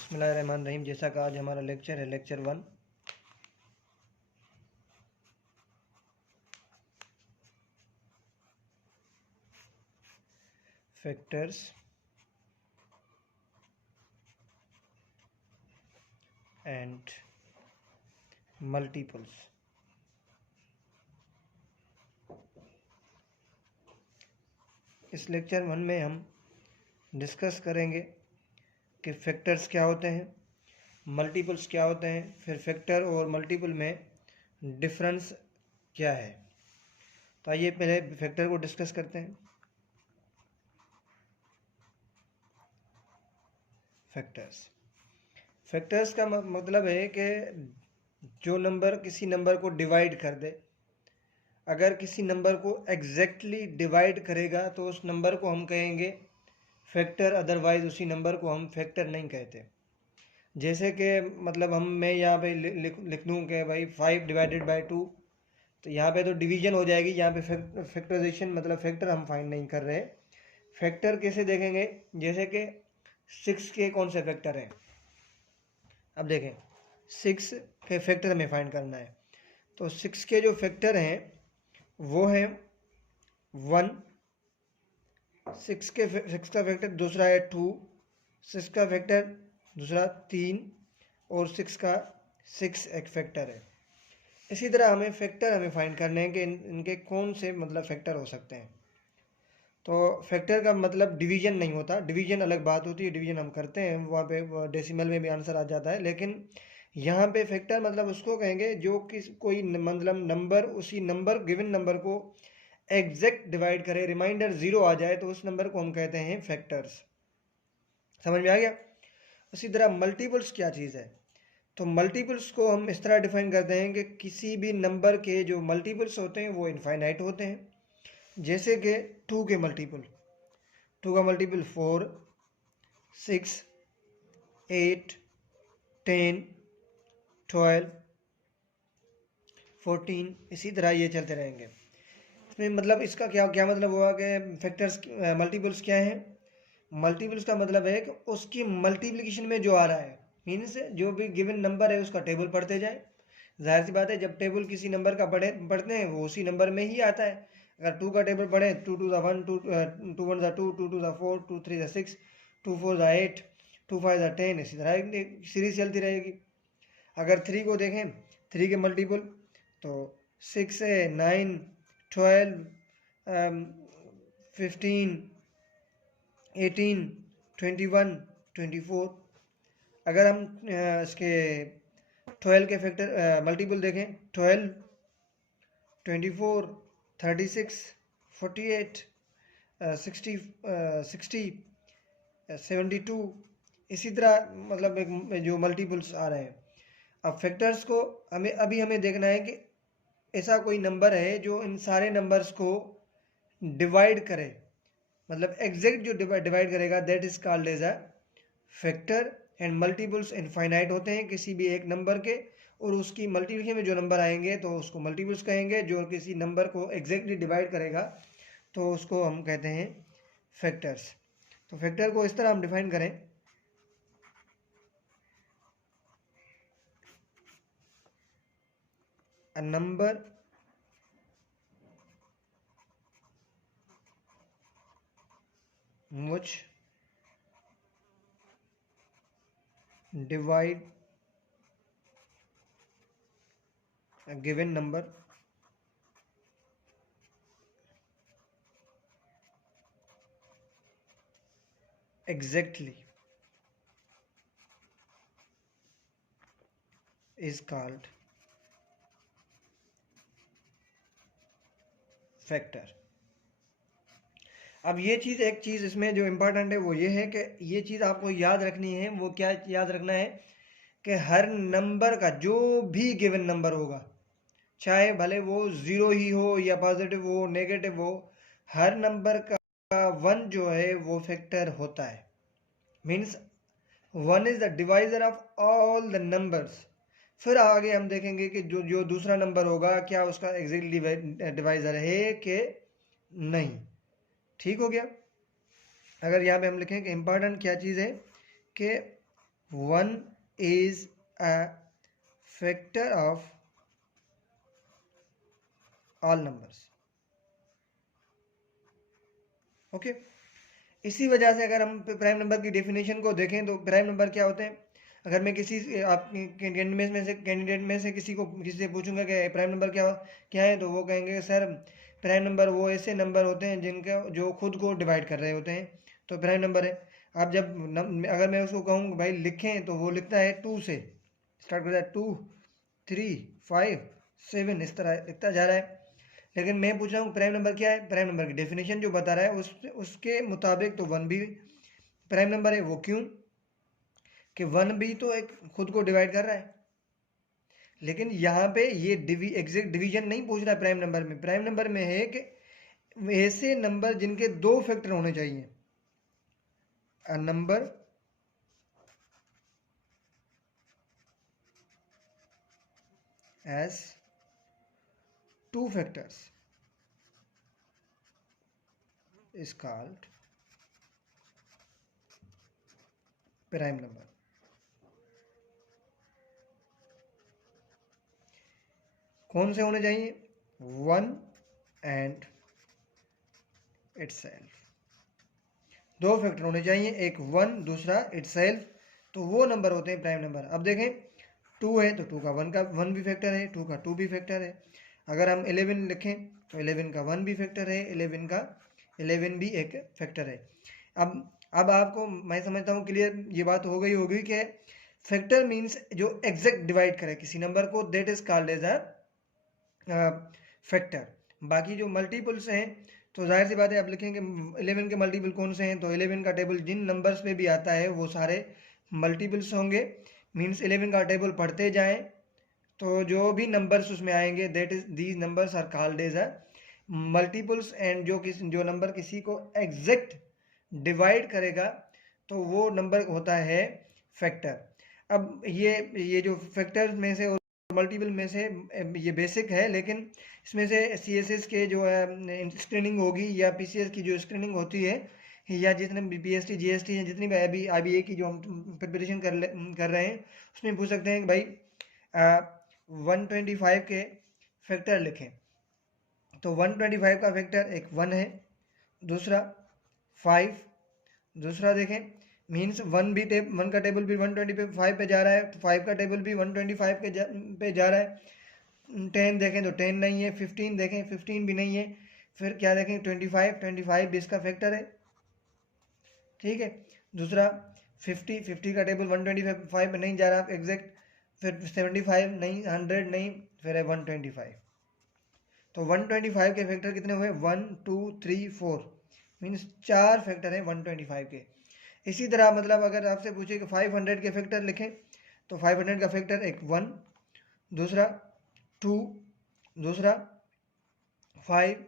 बिस्मिल्लाहिर्रहमानिर्रहीम। जैसा कि आज हमारा लेक्चर है लेक्चर 1। Factors and multiples. इस लेक्चर 1 में हम डिस्कस करेंगे कि फैक्टर्स क्या होते हैं, मल्टीपल्स क्या होते हैं, फिर फैक्टर और मल्टीपल में डिफरेंस क्या है। तो आइए पहले फैक्टर को डिस्कस करते हैं। फैक्टर्स का मतलब है कि जो नंबर किसी नंबर को डिवाइड कर दे। अगर किसी नंबर को एग्जैक्टली डिवाइड करेगा तो उस नंबर को हम कहेंगे फैक्टर, अदरवाइज उसी नंबर को हम फैक्टर नहीं कहते। जैसे कि मतलब मैं यहाँ पे लिख दूँ कि भाई 5 डिवाइडेड बाई 2, तो यहाँ पे तो डिवीजन हो जाएगी। यहाँ पे फैक्टराइजेशन मतलब फैक्टर हम फाइंड नहीं कर रहे। फैक्टर कैसे देखेंगे, जैसे कि 6 के कौन से फैक्टर हैं। अब देखें 6 के फैक्टर हमें फाइंड करना है। तो 6 के जो फैक्टर हैं वो है 1, 6 का फैक्टर दूसरा है 2, 6 का फैक्टर दूसरा 3 और 6 का 6 एक फैक्टर है। इसी तरह हमें फाइंड करने हैं कि इनके कौन से मतलब फैक्टर हो सकते हैं। तो फैक्टर का मतलब डिवीजन नहीं होता, डिवीजन अलग बात होती है, डिवीजन हम करते हैं वहाँ पे डेसिमल में भी आंसर आ जाता है। लेकिन यहाँ पे फैक्टर मतलब उसको कहेंगे जो कोई मतलब नंबर उसी नंबर गिवन नंबर को एग्जैक्ट डिवाइड करे, रिमाइंडर 0 आ जाए तो उस नंबर को हम कहते हैं फैक्टर्स। समझ में आ गया। उसी तरह मल्टीपल्स क्या चीज़ है। तो मल्टीपल्स को हम इस तरह डिफाइन करते हैं कि किसी भी नंबर के जो मल्टीपल्स होते हैं वो इनफाइनाइट होते हैं। जैसे कि 2 के मल्टीपल, 2 का मल्टीपल 4, 6, 8, 10, 12, 14, इसी तरह ये चलते रहेंगे। इसमें मतलब इसका क्या क्या मतलब हुआ कि फैक्टर्स मल्टीपल्स क्या है। मल्टीपल्स का मतलब है कि उसकी मल्टीप्लिकेशन में जो आ रहा है, मीन्स जो भी गिवन नंबर है उसका टेबल पढ़ते जाए। जाहिर सी बात है जब टेबल किसी नंबर का पढ़ते हैं वो उसी नंबर में ही आता है। अगर 2 का टेबल पढ़े 2 2 1, 2 2 1 2, 2 2 4, 2 3 6, 2 4 8, 2 5 10, इसी तरह सीरीज चलती रहेगी। अगर 3 को देखें, 3 के मल्टीपल तो 6 है, 9, 12, 15, 18, 21, 24। अगर हम इसके 12 के फैक्टर मल्टीपल देखें, 12, 24, 36, 48, 60, 72, इसी तरह मतलब जो मल्टीपल्स आ रहे हैं। अब फैक्टर्स को हमें देखना है कि ऐसा कोई नंबर है जो इन सारे नंबर्स को डिवाइड करे, मतलब एग्जैक्ट जो डिवाइड करेगा, that is called as a factor. And multiples infinite होते हैं किसी भी एक नंबर के, और उसकी मल्टीप्लिकेशन में जो नंबर आएंगे तो उसको मल्टीपल्स कहेंगे। जो किसी नंबर को एग्जैक्टली डिवाइड करेगा तो उसको हम कहते हैं फैक्टर्स। तो फैक्टर को इस तरह हम डिफाइन करें, a number which divide a given number exactly is called factor. अब ये चीज़, एक चीज़ इसमें जो इम्पोर्टेंट है वो ये है कि ये चीज़ आपको याद रखनी है। वो क्या याद रखना है कि हर नंबर का जो भी गिवन नंबर होगा, चाहे भले वो 0 ही हो या पॉजिटिव हो नेगेटिव हो, हर नंबर का 1 जो है वो फैक्टर होता है। Means 1 is the divisor of all the numbers. फिर आगे हम देखेंगे कि जो दूसरा नंबर होगा क्या उसका एग्जैक्ट डिवाइजर है कि नहीं। ठीक हो गया। अगर यहाँ पे हम लिखें कि इम्पॉर्टेंट क्या चीज़ है कि 1 is a factor of all numbers. Okay इसी वजह से अगर हम प्राइम नंबर की डेफिनेशन को देखें तो प्राइम नंबर क्या होते हैं। अगर मैं किसी आप कैंडिडेट में से किसी से पूछूंगा कि प्राइम नंबर क्या है, तो वो कहेंगे सर प्राइम नंबर वो ऐसे नंबर होते हैं जिनका जो खुद को डिवाइड कर रहे होते हैं, तो प्राइम नंबर है। आप जब अगर मैं उसको कहूँ भाई लिखें, तो वो लिखता है 2 से स्टार्ट करता है, 2 3 5 7 इस तरह लिखता जा रहा है। लेकिन मैं पूछ रहा हूँ प्राइम नंबर क्या है, प्राइम नंबर की डेफिनेशन जो बता रहा है उसके मुताबिक तो 1 भी प्राइम नंबर है। वो क्यों कि 1 भी तो एक खुद को डिवाइड कर रहा है। लेकिन यहाँ पे ये एग्जैक्ट डिवीजन नहीं पूछ रहा है प्राइम नंबर में। प्राइम नंबर में है कि ऐसे नंबर जिनके 2 फैक्टर होने चाहिए। A number has 2 factors is called prime number. कौन से होने चाहिए, 1 and itself। 2 फैक्टर होने चाहिए, एक 1 दूसरा itself, तो वो नंबर होते हैं प्राइम नंबर। अब देखें 2 है तो 2 का 1 भी फैक्टर है, 2 का 2 भी फैक्टर है। अगर हम 11 लिखें तो 11 का 1 भी फैक्टर है, 11 भी एक फैक्टर है। अब आपको मैं समझता हूँ क्लियर ये बात हो गई होगी कि फैक्टर मीन्स जो एग्जैक्ट डिवाइड करे किसी नंबर को, that is called as a factor. बाकी जो मल्टीपल्स हैं तो जाहिर सी बात है, आप लिखेंगे 11 के मल्टीपल कौन से हैं, तो 11 का टेबल जिन नंबर्स पे भी आता है वो सारे मल्टीपल्स होंगे। मीन्स 11 का टेबल पढ़ते जाएं तो जो भी नंबर्स उसमें आएंगे that is these numbers are called as a multiples. And जो नंबर किसी को एग्जैक्ट डिवाइड करेगा तो वो नंबर होता है फैक्टर। अब ये जो फैक्टर में से और मल्टीपल में से ये बेसिक है, लेकिन इसमें से CSS के जो है स्क्रीनिंग होगी या PCS की जो स्क्रीनिंग होती है, या जितने भी PST GST हैं, जितनी भी अभी IBA की जो हम प्रिपरेशन कर रहे हैं, उसमें पूछ सकते हैं कि भाई 125 के फैक्टर लिखें। तो 125 का फैक्टर एक 1 है, दूसरा 5, दूसरा देखें मीन्स 1 का टेबल भी 125 पे जा रहा है, तो 5 का टेबल भी 125 पे जा रहा है। 10 देखें तो 10 नहीं है, 15 देखें 15 भी नहीं है। फिर क्या देखें 25 भी इसका फैक्टर है, ठीक है। दूसरा 50 का टेबल 125 में नहीं जा रहा एग्जैक्ट, फिर 75 नहीं, 100 नहीं, फिर है 125। तो 125 के फैक्टर कितने हुए, 1 2 3 4, मीन्स 4 फैक्टर हैं 125 के। इसी तरह मतलब अगर आपसे पूछे कि 500 के फैक्टर लिखें, तो 500 का फैक्टर एक 1, दूसरा 2, दूसरा 5,